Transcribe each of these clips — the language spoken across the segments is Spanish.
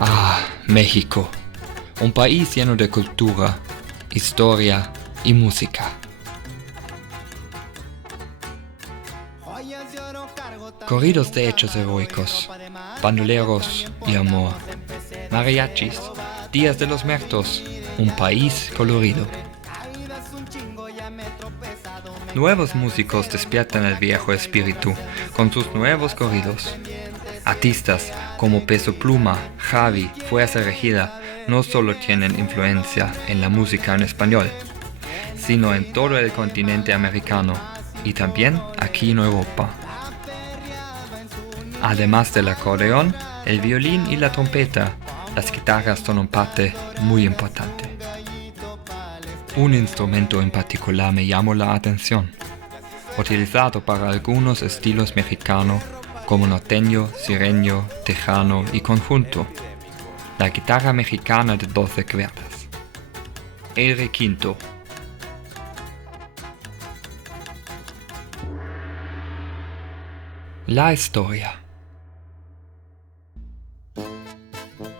Ah, México, un país lleno de cultura, historia y música. Corridos de hechos heroicos, bandoleros y amor, mariachis, días de los muertos, un país colorido. Nuevos músicos despiertan el viejo espíritu con sus nuevos corridos. Artistas como Peso Pluma, Javi, Fuerza Regida no solo tienen influencia en la música en español, sino en todo el continente americano y también aquí en Europa. Además del acordeón, el violín y la trompeta, las guitarras son una parte muy importante. Un instrumento en particular me llamó la atención, utilizado para algunos estilos mexicanos como norteño, sierreño, tejano y conjunto, la guitarra mexicana de 12 cuerdas, el requinto. La historia.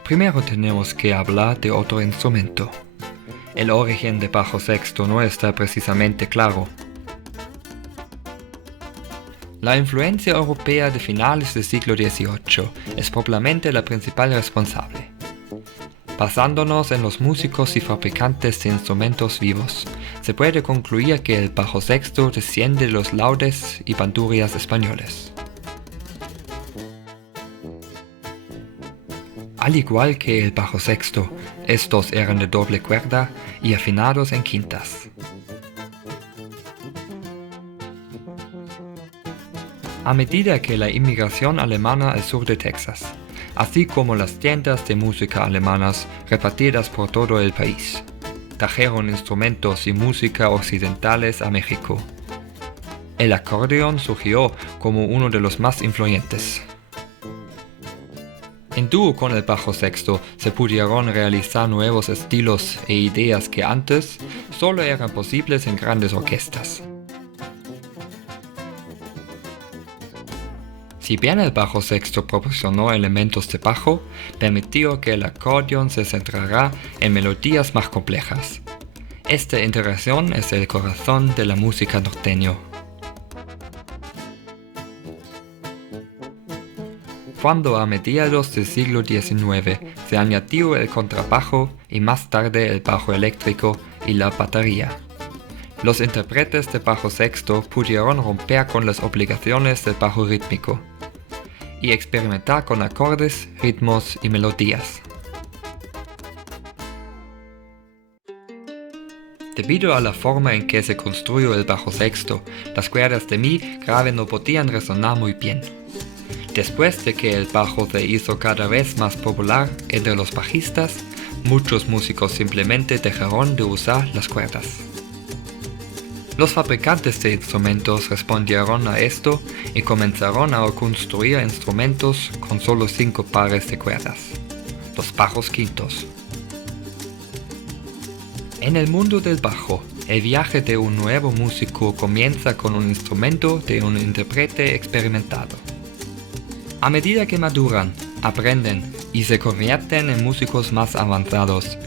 Primero tenemos que hablar de otro instrumento. El origen del bajo sexto no está precisamente claro. La influencia europea de finales del siglo XVIII es probablemente la principal responsable. Basándonos en los músicos y fabricantes de instrumentos vivos, se puede concluir que el bajo sexto desciende de los laudes y bandurrias españoles. Al igual que el bajo sexto, estos eran de doble cuerda y afinados en quintas. A medida que la inmigración alemana al sur de Texas, así como las tiendas de música alemanas repartidas por todo el país, trajeron instrumentos y música occidentales a México. El acordeón surgió como uno de los más influyentes. En dúo con el bajo sexto se pudieron realizar nuevos estilos e ideas que antes solo eran posibles en grandes orquestas. Si bien el bajo sexto proporcionó elementos de bajo, permitió que el acordeón se centrara en melodías más complejas. Esta interacción es el corazón de la música norteño. Cuando a mediados del siglo XIX se añadió el contrabajo y más tarde el bajo eléctrico y la batería, los intérpretes de bajo sexto pudieron romper con las obligaciones del bajo rítmico y experimentar con acordes, ritmos y melodías. Debido a la forma en que se construyó el bajo sexto, las cuerdas de mi grave no podían resonar muy bien. Después de que el bajo se hizo cada vez más popular entre los bajistas, muchos músicos simplemente dejaron de usar las cuerdas. Los fabricantes de instrumentos respondieron a esto y comenzaron a construir instrumentos con solo 5 pares de cuerdas, los bajos quintos. En el mundo del bajo, el viaje de un nuevo músico comienza con un instrumento de un intérprete experimentado. A medida que maduran, aprenden y se convierten en músicos más avanzados,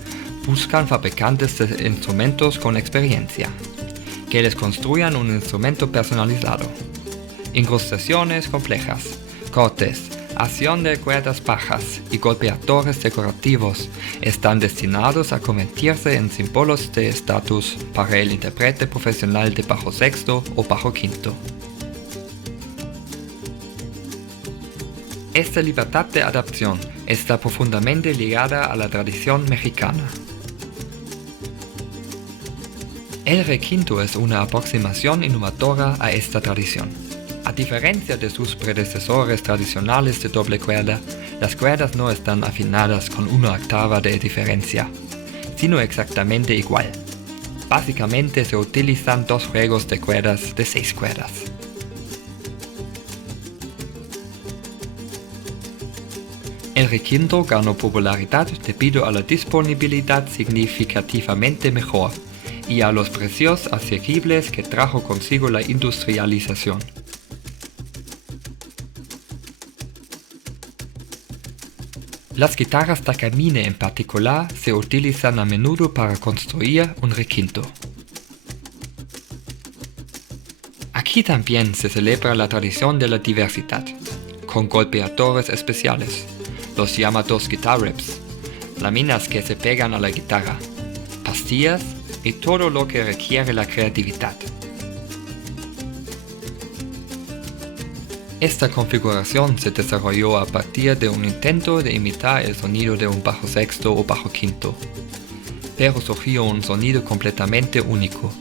buscan fabricantes de instrumentos con experiencia, que les construyan un instrumento personalizado. Incrustaciones complejas, cortes, acción de cuerdas bajas y golpeadores decorativos están destinados a convertirse en símbolos de estatus para el intérprete profesional de bajo sexto o bajo quinto. Esta libertad de adaptación está profundamente ligada a la tradición mexicana. El requinto es una aproximación innovadora a esta tradición. A diferencia de sus predecesores tradicionales de doble cuerda, las cuerdas no están afinadas con una octava de diferencia, sino exactamente igual. Básicamente se utilizan 2 juegos de cuerdas de 6 cuerdas. El requinto ganó popularidad debido a la disponibilidad significativamente mejor y a los precios asequibles que trajo consigo la industrialización. Las guitarras takamine en particular se utilizan a menudo para construir un requinto. Aquí también se celebra la tradición de la diversidad, con golpeadores especiales, los llamados guitar rips, láminas que se pegan a la guitarra, pastillas y todo lo que requiere la creatividad. Esta configuración se desarrolló a partir de un intento de imitar el sonido de un bajo sexto o bajo quinto, pero surgió un sonido completamente único.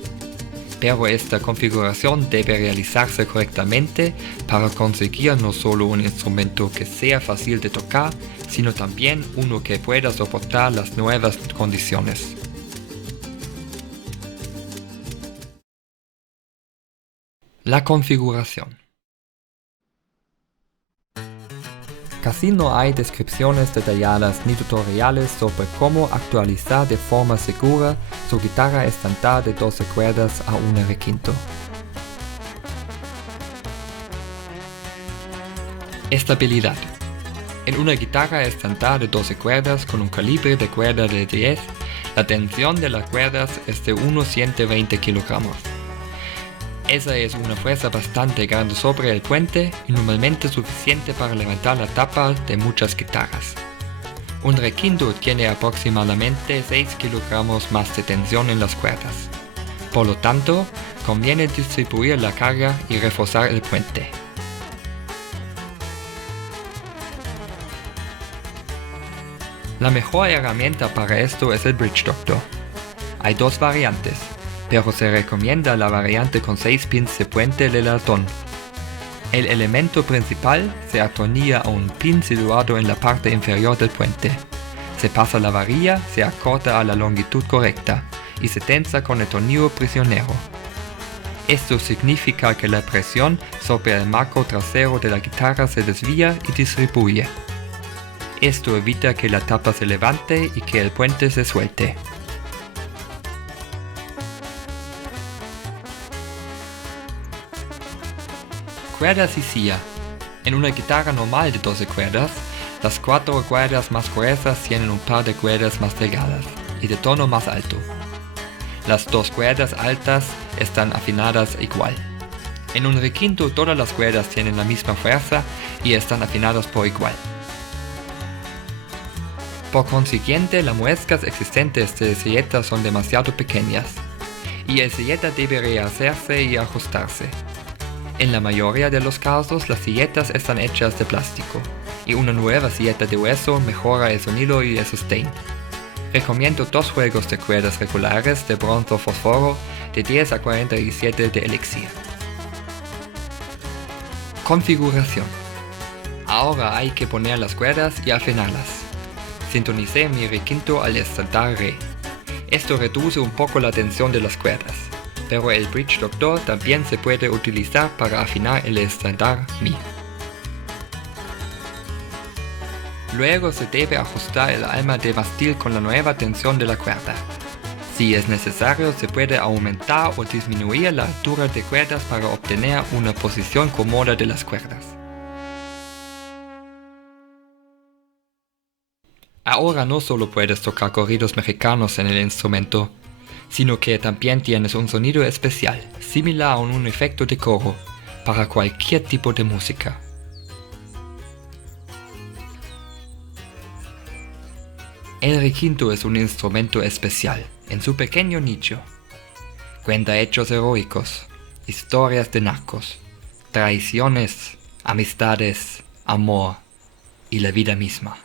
Pero esta configuración debe realizarse correctamente para conseguir no solo un instrumento que sea fácil de tocar, sino también uno que pueda soportar las nuevas condiciones. La configuración. Casi no hay descripciones detalladas ni tutoriales sobre cómo actualizar de forma segura su guitarra estándar de 12 cuerdas a un requinto. Estabilidad. En una guitarra estándar de 12 cuerdas con un calibre de cuerda de 10, la tensión de las cuerdas es de unos 120 kilogramos. Esa es una fuerza bastante grande sobre el puente y normalmente suficiente para levantar la tapa de muchas guitarras. Un requinto tiene aproximadamente 6 kilogramos más de tensión en las cuerdas. Por lo tanto, conviene distribuir la carga y reforzar el puente. La mejor herramienta para esto es el Bridge Doctor. Hay dos variantes, pero se recomienda la variante con 6 pins de puente de latón. El elemento principal se atornilla a un pin situado en la parte inferior del puente. Se pasa la varilla, se acorta a la longitud correcta y se tensa con el tornillo prisionero. Esto significa que la presión sobre el marco trasero de la guitarra se desvía y distribuye. Esto evita que la tapa se levante y que el puente se suelte. Cuerdas y silla. En una guitarra normal de 12 cuerdas, las 4 cuerdas más gruesas tienen un par de cuerdas más delgadas y de tono más alto. Las 2 cuerdas altas están afinadas igual. En un requinto todas las cuerdas tienen la misma fuerza y están afinadas por igual. Por consiguiente, las muescas existentes de silletas son demasiado pequeñas, y el silleta debe rehacerse y ajustarse. En la mayoría de los casos, las silletas están hechas de plástico, y una nueva silleta de hueso mejora el sonido y el sustain. Recomiendo 2 juegos de cuerdas regulares de bronce fósforo de 10 a 47 de elixir. Configuración. Ahora hay que poner las cuerdas y afinarlas. Sintonicé mi requinto al estándar Re. Esto reduce un poco la tensión de las cuerdas, pero el Bridge Doctor también se puede utilizar para afinar el estándar Mi. Luego se debe ajustar el alma de mástil con la nueva tensión de la cuerda. Si es necesario, se puede aumentar o disminuir la altura de cuerdas para obtener una posición cómoda de las cuerdas. Ahora no solo puedes tocar corridos mexicanos en el instrumento, sino que también tienes un sonido especial, similar a un efecto de coro, para cualquier tipo de música. El requinto es un instrumento especial, en su pequeño nicho. Cuenta hechos heroicos, historias de narcos, traiciones, amistades, amor y la vida misma.